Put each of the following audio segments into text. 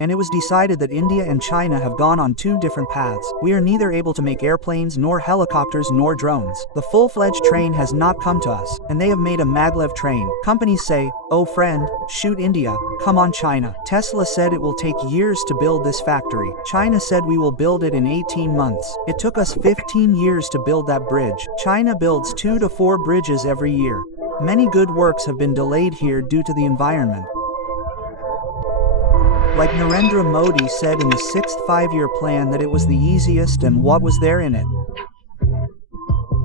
and it was decided that India and China have gone on two different paths. We are neither able to make airplanes nor helicopters nor drones. The full-fledged train has not come to us, and they have made a maglev train. Companies say, oh friend, shoot India, come on China. Tesla said it will take years to build this factory. China said we will build it in 18 months. It took us 15 years to build that bridge. China builds 2 to 4 bridges every year. Many good works have been delayed here due to the environment. Like Narendra Modi said in the 6th five-year plan that it was the easiest, and what was there in it?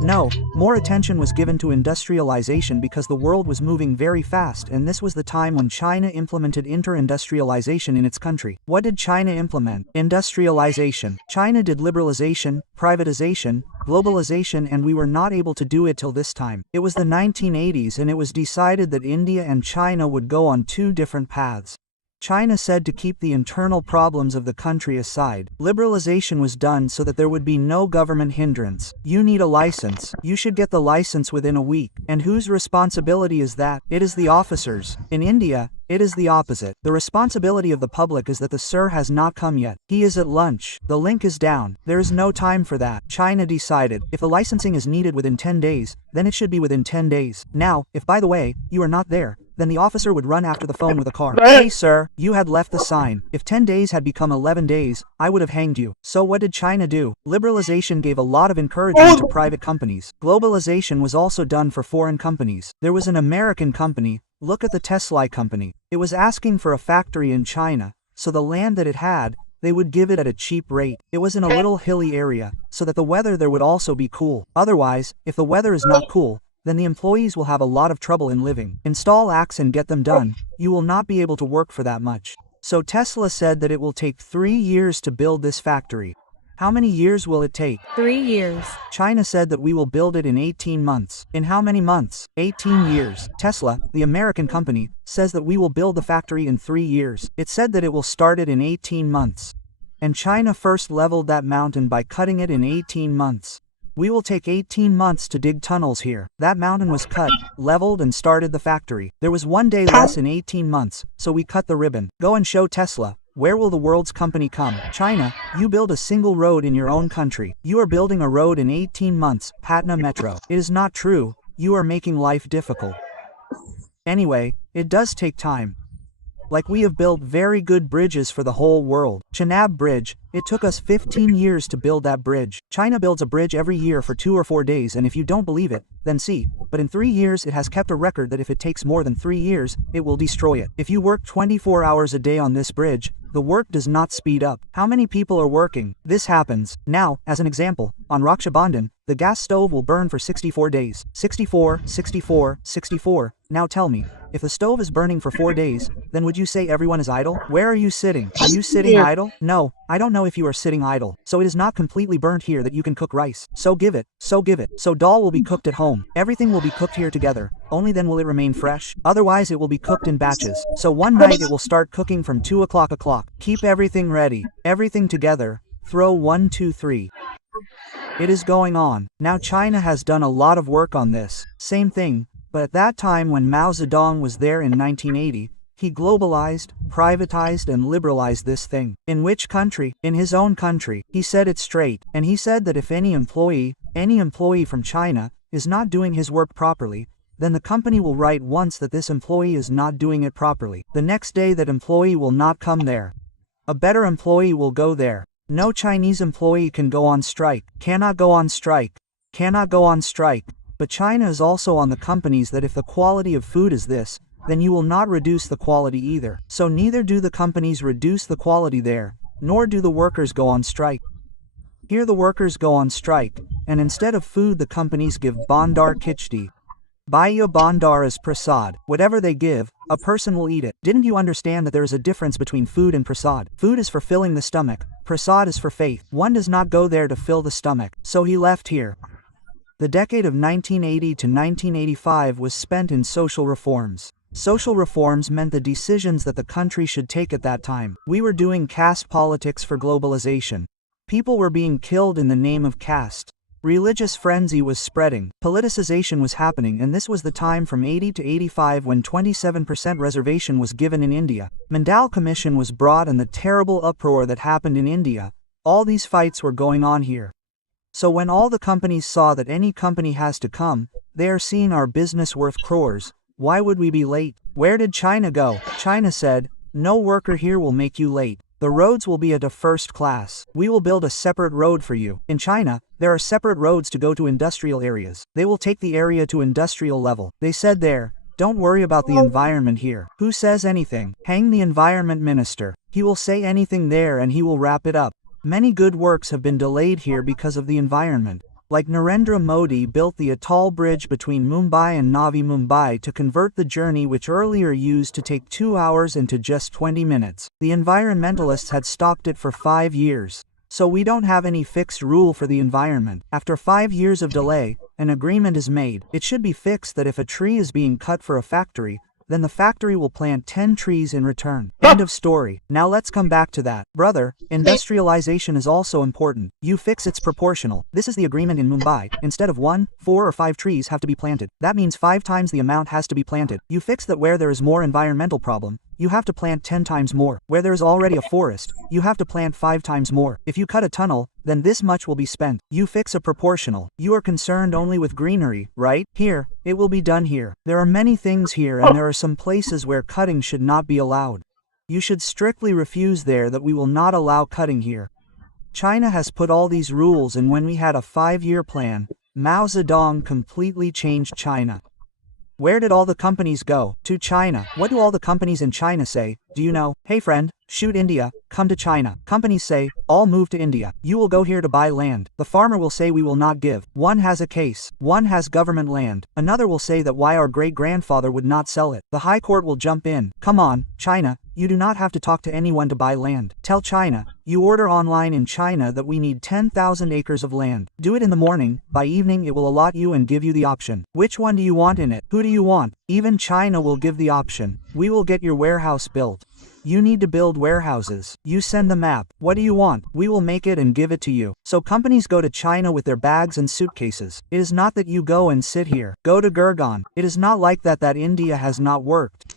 No, more attention was given to industrialization because the world was moving very fast, and this was the time when China implemented inter-industrialization in its country. What did China implement? Industrialization. China did liberalization, privatization, globalization, and we were not able to do it till this time. It was the 1980s, and it was decided that India and China would go on two different paths. China said to keep the internal problems of the country aside. Liberalization was done so that there would be no government hindrance. You need a license. You should get the license within a week. And whose responsibility is that? It is the officers. In India, it is the opposite. The responsibility of the public is that the sir has not come yet. He is at lunch. The link is down. There is no time for that. China decided, if the licensing is needed within 10 days, then it should be within 10 days. Now, if by the way, you are not there, then the officer would run after the phone with a car. Hey sir, you had left the sign. If 10 days had become 11 days, I would have hanged you. So what did China do? Liberalization gave a lot of encouragement to private companies. Globalization was also done for foreign companies. There was an American company, look at the Tesla company. It was asking for a factory in China, so the land that it had, they would give it at a cheap rate. It was in a little hilly area, so that the weather there would also be cool. Otherwise, if the weather is not cool, then the employees will have a lot of trouble in living. Install acts and get them done. You will not be able to work for that much. So Tesla said that it will take 3 years to build this factory. How many years will it take? 3 years. China said that we will build it in 18 months. In how many months? 18 years. Tesla, the American company, says that we will build the factory in 3 years. It said that it will start it in 18 months. And China first leveled that mountain by cutting it in 18 months. We will take 18 months to dig tunnels here. That mountain was cut, leveled, and started the factory. There was 1 day less in 18 months, so we cut the ribbon. Go and show Tesla. Where will the world's company come? China, you build a single road in your own country. You are building a road in 18 months, Patna Metro. It is not true. You are making life difficult. Anyway, it does take time. Like we have built very good bridges for the whole world. Chenab Bridge, it took us 15 years to build that bridge. China builds a bridge every year for 2 or 4 days, and if you don't believe it, then see. But in 3 years it has kept a record that if it takes more than 3 years, it will destroy it. If you work 24 hours a day on this bridge, the work does not speed up. How many people are working? This happens. Now, as an example, on Raksha Bandhan, the gas stove will burn for 64 days. 64, 64, 64. Now tell me, if the stove is burning for 4 days, then would you say everyone is idle? Where are you sitting? Are you sitting idle? No, I don't know if you are sitting idle. So it is not completely burnt here that you can cook rice. So give it. So dal will be cooked at home. Everything will be cooked here together. Only then will it remain fresh. Otherwise it will be cooked in batches. So one night it will start cooking from 2 o'clock. Keep everything ready. Everything together. Throw 1, 2, 3. It is going on. Now China has done a lot of work on this. Same thing. But at that time when Mao Zedong was there in 1980, he globalized, privatized, and liberalized this thing. In which country? In his own country. He said it straight. And he said that if any employee from China, is not doing his work properly, then the company will write once that this employee is not doing it properly. The next day that employee will not come there. A better employee will go there. No Chinese employee can go on strike. Cannot go on strike. Cannot go on strike. But China is also on the companies that if the quality of food is this, then you will not reduce the quality either. So neither do the companies reduce the quality there, nor do the workers go on strike. Here the workers go on strike, and instead of food the companies give Bandar Khichdi. Bhaiya Bandar is prasad. Whatever they give, a person will eat it. Didn't you understand that there is a difference between food and prasad? Food is for filling the stomach. Prasad is for faith. One does not go there to fill the stomach. So he left here. The decade of 1980 to 1985 was spent in social reforms. Social reforms meant the decisions that the country should take at that time. We were doing caste politics for globalization. People were being killed in the name of caste. Religious frenzy was spreading, politicization was happening, and this was the time from 80 to 85 when 27% reservation was given in India. Mandal Commission was brought and the terrible uproar that happened in India. All these fights were going on here. So when all the companies saw that any company has to come, they are seeing our business worth crores. Why would we be late? Where did China go? China said, no worker here will make you late. The roads will be at a first class. We will build a separate road for you. In China, there are separate roads to go to industrial areas. They will take the area to industrial level. They said there, don't worry about the environment here. Who says anything? Hang the environment minister. He will say anything there and he will wrap it up. Many good works have been delayed here because of the environment. Like Narendra Modi built the Atal Bridge between Mumbai and Navi Mumbai to convert the journey which earlier used to take 2 hours into just 20 minutes. The environmentalists had stopped it for 5 years. So we don't have any fixed rule for the environment. After 5 years of delay, an agreement is made. It should be fixed that if a tree is being cut for a factory, then the factory will plant 10 trees in return. End of story. Now let's come back to that. Brother, industrialization is also important. You fix it's proportional. This is the agreement in Mumbai. Instead of 1, 4 or 5 trees have to be planted. That means 5 times the amount has to be planted. You fix that where there is more environmental problem, you have to plant 10 times more. Where there is already a forest, you have to plant 5 times more. If you cut a tunnel, then this much will be spent. You fix a proportional. You are concerned only with greenery, right? Here, it will be done here. There are many things here and there are some places where cutting should not be allowed. You should strictly refuse there that we will not allow cutting here. China has put all these rules, and when we had a 5-year plan, Mao Zedong completely changed China. Where did all the companies go? To China. What do all the companies in China say? Do you know? Hey friend, shoot India, come to China. Companies say, all move to India. You will go here to buy land. The farmer will say we will not give. One has a case. One has government land. Another will say that why our great-grandfather would not sell it. The high court will jump in. Come on, China, you do not have to talk to anyone to buy land. Tell China, you order online in China that we need 10,000 acres of land. Do it in the morning, by evening it will allot you and give you the option. Which one do you want in it? Who do you want? Even China will give the option. We will get your warehouse built. You need to build warehouses. You send the map. What do you want? We will make it and give it to you. So companies go to China with their bags and suitcases. It is not that you go and sit here. Go to Gurgaon. It is not like that India has not worked.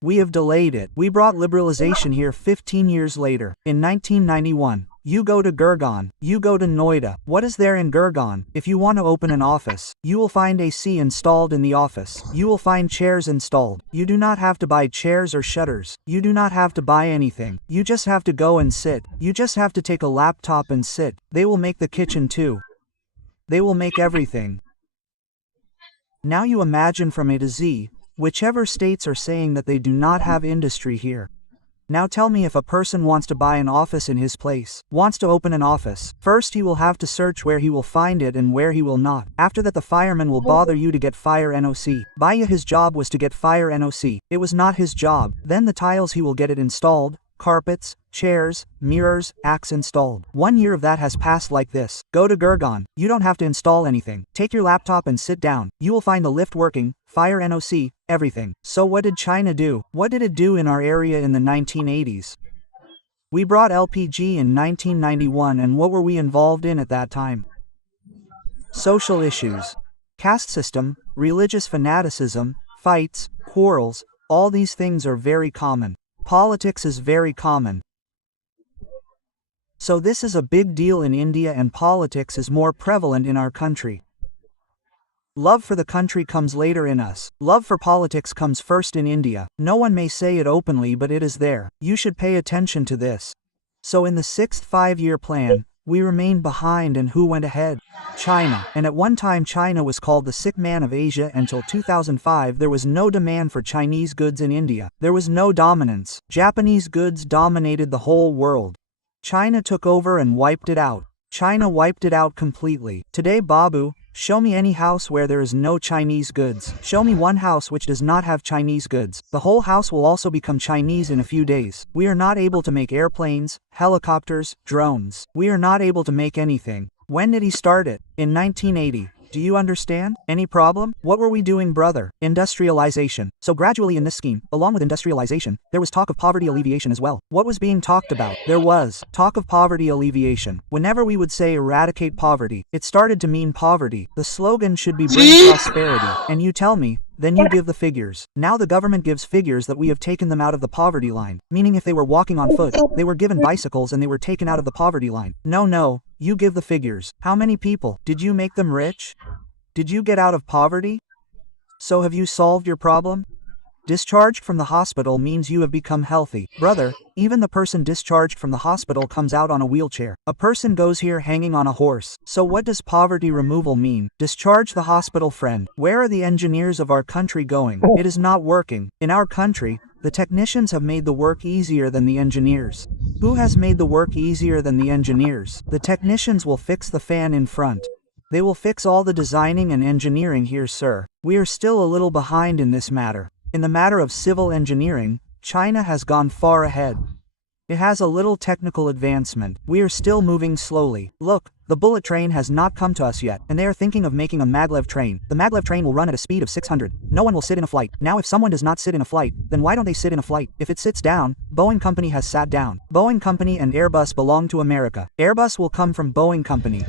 We have delayed it. We brought liberalization here 15 years later. In 1991. You go to Gurgaon. You go to Noida. What is there in Gurgaon? If you want to open an office, you will find AC installed in the office. You will find chairs installed. You do not have to buy chairs or shutters. You do not have to buy anything. You just have to go and sit. You just have to take a laptop and sit. They will make the kitchen too. They will make everything. Now you imagine from A to Z, whichever states are saying that they do not have industry here. Now tell me, if a person wants to buy an office in his place, wants to open an office, first he will have to search where he will find it and where he will not. After that the fireman will bother you to get fire NOC. Baya, his job was to get fire NOC. It was not his job. Then the tiles, he will get it installed, carpets, chairs, mirrors, axe installed. 1 year of that has passed like this. Go to Gurgaon. You don't have to install anything. Take your laptop and sit down. You will find the lift working, fire NOC, everything. So what did China do? What did it do in our area in the 1980s? We brought LPG in 1991, and what were we involved in at that time? Social issues. Caste system, religious fanaticism, fights, quarrels, all these things are very common. Politics is very common. So this is a big deal in India, and politics is more prevalent in our country. Love for the country comes later in us. Love for politics comes first in India. No one may say it openly, but it is there. You should pay attention to this. So in the 6th 5-year plan, we remained behind, and who went ahead? China. And at one time China was called the sick man of Asia. Until 2005 there was no demand for Chinese goods in India. There was no dominance. Japanese goods dominated the whole world. China took over and wiped it out. China wiped it out completely. Today, Babu, show me any house where there is no Chinese goods. Show me one house which does not have Chinese goods. The whole house will also become Chinese in a few days. We are not able to make airplanes, helicopters, drones. We are not able to make anything. When did he start it? In 1980. Do you understand? Any problem? What were we doing, brother? Industrialization. So gradually in this scheme, along with industrialization, there was talk of poverty alleviation as well. What was being talked about? There was talk of poverty alleviation. Whenever we would say eradicate poverty, it started to mean poverty. The slogan should be bring prosperity. And you tell me, then you give the figures. Now the government gives figures that we have taken them out of the poverty line. Meaning if they were walking on foot, they were given bicycles and they were taken out of the poverty line. No, you give the figures. How many people? Did you make them rich? Did you get out of poverty? So have you solved your problem? Discharged from the hospital means you have become healthy. Brother, even the person discharged from the hospital comes out on a wheelchair. A person goes here hanging on a horse. So what does poverty removal mean? Discharge the hospital friend. Where are the engineers of our country going? It is not working. In our country, the technicians have made the work easier than the engineers. Who has made the work easier than the engineers? The technicians will fix the fan in front. They will fix all the designing and engineering here, sir. We are still a little behind in this matter. In the matter of civil engineering, China has gone far ahead. It has a little technical advancement. We are still moving slowly. Look, the bullet train has not come to us yet, and they are thinking of making a maglev train. The maglev train will run at a speed of 600. No one will sit in a flight. Now if someone does not sit in a flight, then why don't they sit in a flight? If it sits down, Boeing Company has sat down. Boeing Company and Airbus belong to America. Airbus will come from Boeing Company.